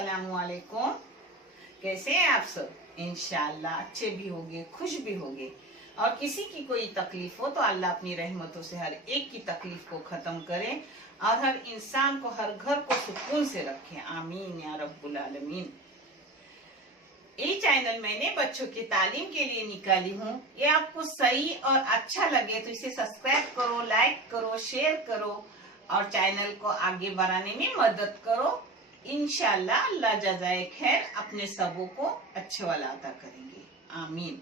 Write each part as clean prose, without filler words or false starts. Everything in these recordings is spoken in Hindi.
अस्सलामुअलैकुम। कैसे हैं आप सब? इंशाअल्लाह अच्छे भी होंगे, खुश भी होंगे। और किसी की कोई तकलीफ हो तो अल्लाह अपनी रहमतों से हर एक की तकलीफ को खत्म करे और हर इंसान को, हर घर को सुकून से रखे। आमीन या रब्बुल आलमीन। ये चैनल मैंने बच्चों की तालीम के लिए निकाली हूँ। ये आपको सही और अच्छा लगे तो इसे सब्सक्राइब करो, लाइक करो, शेयर करो और चैनल को आगे बढ़ाने में मदद करो। इंशाअल्लाह अल्लाह जज़ाए खैर अपने सबों को अच्छे वाला अता करेंगे। आमीन।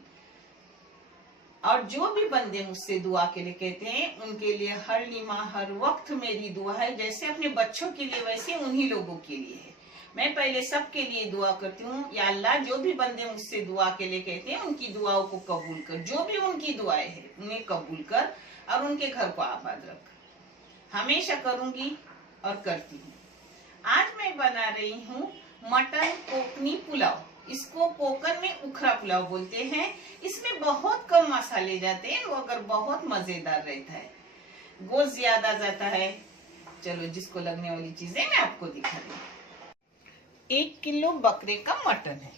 और जो भी बंदे मुझसे दुआ के लिए कहते हैं उनके लिए हर नीमा हर वक्त मेरी दुआ है। जैसे अपने बच्चों के लिए वैसे उन्हीं लोगों के लिए है। मैं पहले सबके लिए दुआ करती हूँ, या अल्लाह जो भी बंदे मुझसे दुआ के लिए कहते हैं उनकी दुआओं को कबूल कर, जो भी उनकी दुआएं है उन्हें कबूल कर और उनके घर को आबाद रख। हमेशा करूंगी और करती हूँ। आज मैं बना रही हूँ मटन कोकनी पुलाव। इसको कोकन में उखरा पुलाव बोलते हैं। इसमें बहुत कम मसाले जाते हैं, वो अगर बहुत मजेदार रहता है। गोश्त ज्यादा जाता है। चलो जिसको लगने वाली चीजें मैं आपको दिखा रही हूँ। 1 किलो बकरे का मटन है।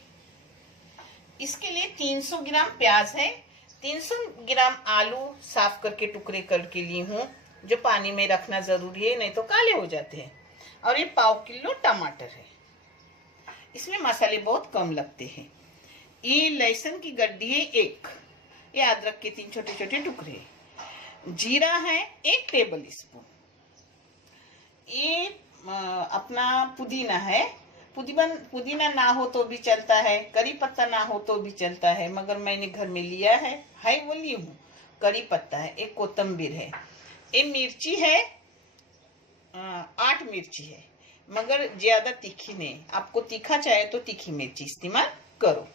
इसके लिए 300 ग्राम प्याज है, 300 ग्राम आलू साफ करके टुकड़े करके ली हूँ, जो पानी में रखना जरूरी है नहीं तो काले हो जाते हैं। और ये 1/4 किलो टमाटर है। इसमें मसाले बहुत कम लगते हैं। ये लहसुन की गड्डी है 1, ये अदरक के 3 छोटे छोटे टुकड़े, जीरा है 1 टेबल स्पून, ये अपना पुदीना है। पुदीना ना हो तो भी चलता है, करी पत्ता ना हो तो भी चलता है, मगर मैंने घर में लिया है वो ली हूँ। करी पत्ता है, एक कोतंबीर है, ये मिर्ची है 8 मिर्ची है, मगर ज्यादा तीखी नहीं। आपको तीखा चाहे तो तीखी मिर्ची इस्तेमाल करो।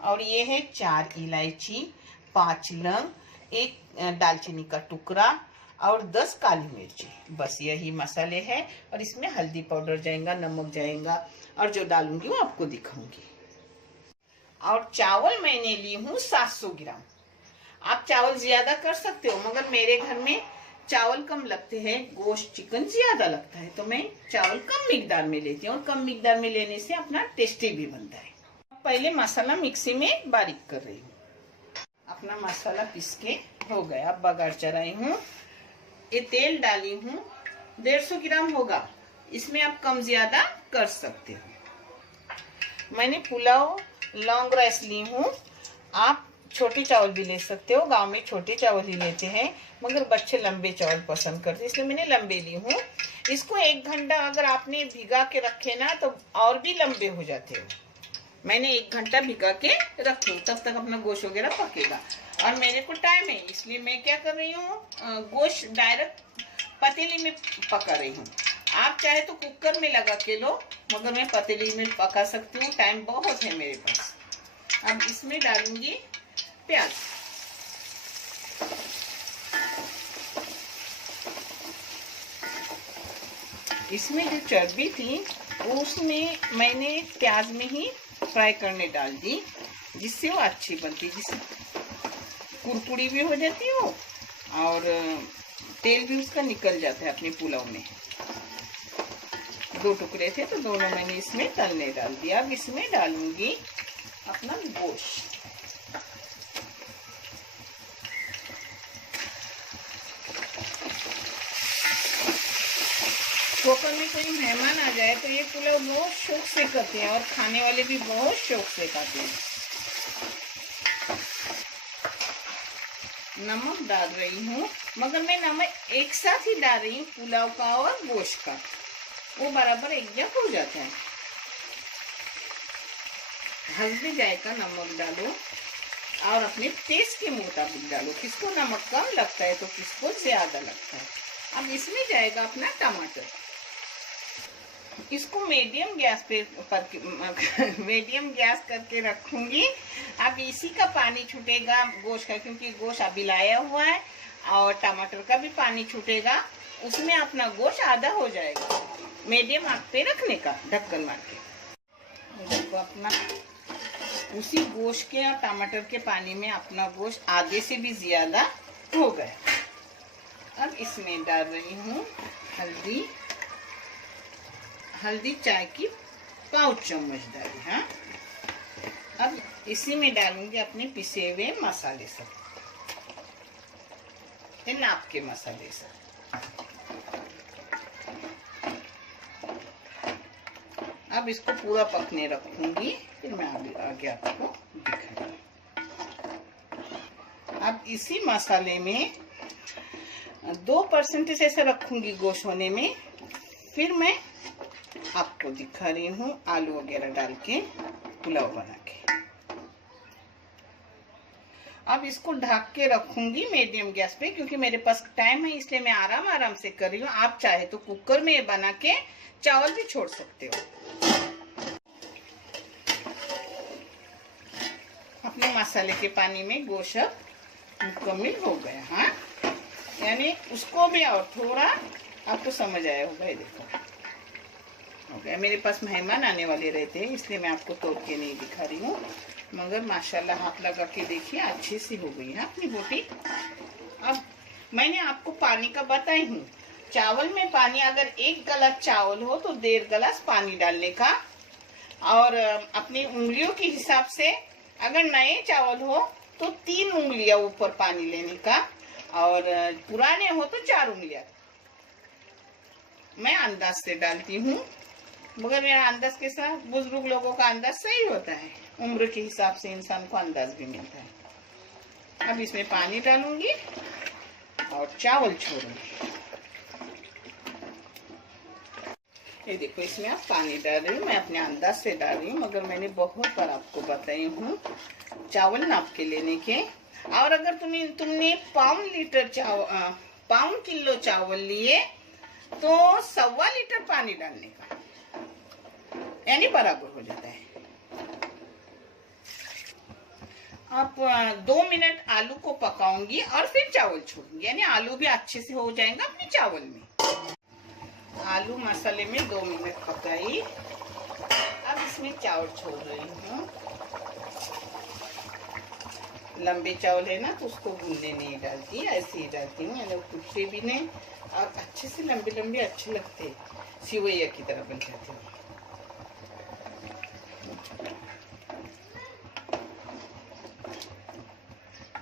और ये है 4 इलायची, 5 लौंग, 1 दालचीनी का टुकड़ा और 10 काली मिर्ची। बस यही मसाले हैं। और इसमें हल्दी पाउडर जाएगा, नमक जाएगा, और जो डालूंगी वो आपको दिखाऊंगी। और चावल मैंने ली हूँ 700 ग्राम। आप चावल ज्यादा कर सकते हो, मगर मेरे घर में चावल कम लगते हैं, गोश्त चिकन ज्यादा लगता है, तो मैं चावल कम मिकदार में लेती हूँ। और कम मिकदार में लेने से अपना टेस्टी भी बनता है। पहले मसाला मिक्सी में बारीक कर रही हूँ। अपना मसाला पीस के हो गया। अब बघार चढ़ाई हूँ। ये तेल डाली हूँ 150 ग्राम होगा, इसमें आप कम ज्यादा कर सकते हो। मैंने पुलाव लॉन्ग राइस ली हूँ। आप छोटे चावल भी ले सकते हो, गांव में छोटे चावल ही लेते हैं, मगर बच्चे लंबे चावल पसंद करते हैं, इसलिए मैंने लंबे ली हूँ। इसको 1 घंटा अगर आपने भिगा के रखे ना तो और भी लंबे हो जाते हो। मैंने 1 घंटा भिगा के रखी, तब तक अपना गोश्त वगैरह पकेगा। और मेरे को टाइम है, इसलिए मैं क्या कर रही हूँ, गोश्त डायरेक्ट पतीली में पका रही हूँ। आप चाहे तो कुकर में लगा के लो, मगर मैं पतीली में पका सकती हूँ, टाइम बहुत है मेरे पास। अब इसमें डालूंगी प्याज। इसमें जो चर्बी थी उसमें मैंने प्याज में ही फ्राई करने डाल दी, जिससे वो अच्छी बनती, जिससे कुरकुरी भी हो जाती हो और तेल भी उसका निकल जाता है अपने पुलाव में। 2 टुकड़े थे तो दोनों मैंने इसमें तलने डाल दिया। अब इसमें डालूंगी अपना गोश्त। कोकन में कोई मेहमान आ जाए तो ये पुलाव बहुत शौक से करते हैं, और खाने वाले भी बहुत शौक से खाते हैं। नमक डाल रही हूँ, मगर मैं नमक एक साथ ही डाल रही हूँ, पुलाव का और गोश्त का, वो बराबर एक जगह हो जाता है। हल्दी जाएगा नमक डालो और अपने टेस्ट के मुताबिक डालो। किसको नमक कम लगता है तो किसको ज्यादा लगता है। अब इसमें जाएगा अपना टमाटर। इसको मीडियम गैस करके रखूंगी। अब इसी का पानी छूटेगा गोश्त का, क्योंकि गोश्त अभी लाया हुआ है, और टमाटर का भी पानी छूटेगा। उसमें अपना गोश्त आधा हो जाएगा। मीडियम आग पे रखने का, ढक्कन मार के। देखो अपना उसी गोश्त के और टमाटर के पानी में अपना गोश्त आधे से भी ज्यादा हो गया। अब इसमें डाल रही हूँ हल्दी। हल्दी चाय की पाव चम्मच डाली। हाँ, अब इसी में डालूंगी अपने पिसे हुए मसाले सब, ये नाप के मसाले सब। अब इसको पूरा पकने रखूंगी, फिर मैं आगे आपको दिखाऊंगी। अब इसी मसाले में 2% ऐसे रखूंगी गोश्त होने में, फिर मैं आपको दिखा रही हूँ आलू वगैरह डाल के पुलाव बना के। अब इसको ढक के रखूंगी मीडियम गैस पे, क्योंकि मेरे पास टाइम है इसलिए मैं आराम आराम से कर रही हूँ। आप चाहे तो कुकर में बना के चावल भी छोड़ सकते हो। अपने मसाले के पानी में गोश्त मुकम्मल हो गया। हाँ, यानी उसको भी और थोड़ा आपको समझ आया होगा। ये देखो हो गया। मेरे पास मेहमान आने वाले रहते हैं इसलिए मैं आपको तोड़ के नहीं दिखा रही हूँ, मगर माशाल्लाह हाथ लगा के देखिए अच्छी सी हो गई है अपनी बोटी। अब मैंने आपको पानी का बताई हूँ, चावल में पानी अगर 1 गिलास चावल हो तो 1.5 गिलास पानी डालने का, और अपनी उंगलियों के हिसाब से अगर नए चावल हो तो 3 उंगलियां ऊपर पानी लेने का, और पुराने हो तो 4 उंगलियां। मैं अंदाज से डालती हूँ, मगर मेरा अंदाज के साथ बुजुर्ग लोगों का अंदाज सही होता है, उम्र के हिसाब से इंसान को अंदाज भी मिलता है। अब इसमें पानी डालूंगी और चावल छोड़ूंगी। ये देखो इसमें आप पानी डाल रही हूँ, मैं अपने अंदाज से डाल रही हूँ, मगर मैंने बहुत बार आपको बताई हूँ चावल नाप के लेने के। और अगर तुमने पाउंड किलो चावल लिए तो 1.25 लीटर पानी डालने का, यानी बराबर हो जाता है। अब 2 मिनट आलू को पकाऊंगी और फिर चावल छोड़ूंगी, यानी आलू भी अच्छे से हो जाएगा अपने चावल में। आलू मसाले में 2 मिनट पकाई, अब इसमें चावल छोड़ रही हूँ। लंबे चावल है ना तो उसको भूनने नहीं डालती, ऐसे ही डालती हूँ, यानी टूटते भी नहीं और अच्छे से लंबे लंबे अच्छे लगते, सिवैया की तरह बन जाते हैं।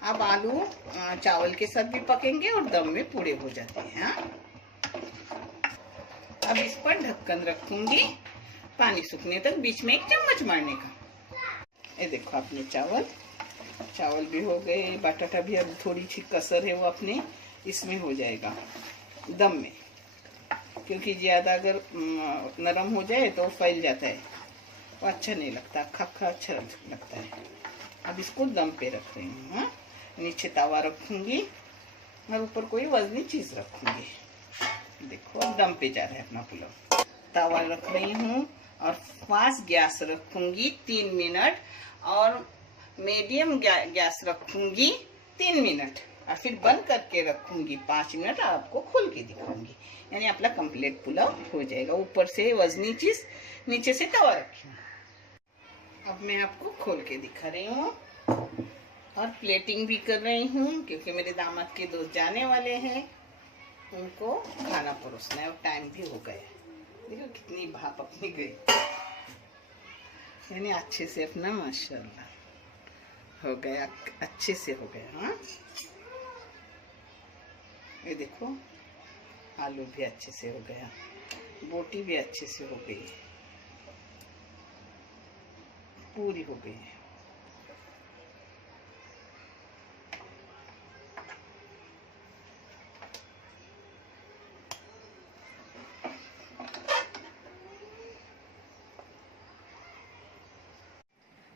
अब आलू चावल के साथ भी पकेंगे और दम में पूरे हो जाते हैं। हाँ? अब इस पर ढक्कन रखूंगी पानी सूखने तक, बीच में 1 चम्मच मारने का। ये देखो अपने चावल भी हो गए, बटाटा भी अब थोड़ी सी कसर है वो अपने इसमें हो जाएगा दम में, क्योंकि ज्यादा अगर नरम हो जाए तो फैल जाता है, वो अच्छा नहीं लगता, खा अच्छा लगता है। अब इसको दम पे रख रही हूँ। हाँ? नीचे तवा रखूंगी और ऊपर कोई वजनी चीज रखूंगी। देखो अब दम पे जा रहा है अपना पुलाव। तवा रख रही हूँ और फास्ट गैस रखूंगी 3 मिनट, और मीडियम गैस रखूंगी 3 मिनट, और फिर बंद करके रखूंगी 5 मिनट, और आपको खोल के दिखाऊंगी, यानी अपना कंप्लीट पुलाव हो जाएगा। ऊपर से वजनी चीज, नीचे से तवा रखी हूँ। अब मैं आपको खोल के दिखा रही हूँ और प्लेटिंग भी कर रही हूँ, क्योंकि मेरे दामाद के दोस्त जाने वाले हैं, उनको खाना परोसना है और टाइम भी हो गया। देखो कितनी भाप अपनी गई, यानी अच्छे से अपना माशाल्लाह हो गया, अच्छे से हो गया। हाँ, ये देखो आलू भी अच्छे से हो गया, बोटी भी अच्छे से हो गई, पूरी हो गई है।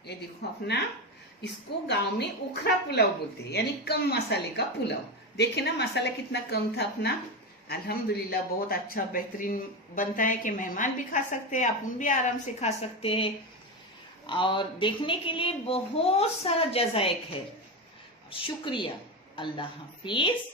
ये देखो अपना, इसको गांव में उखरा पुलाव बोलते हैं, यानी कम मसाले का पुलाव। देखे ना मसाला कितना कम था अपना, अल्हम्दुलिल्लाह बहुत अच्छा बेहतरीन बनता है कि मेहमान भी खा सकते हैं, अपन भी आराम से खा सकते हैं। और देखने के लिए बहुत सारा जज़ायक है। शुक्रिया, अल्लाह हाफिज।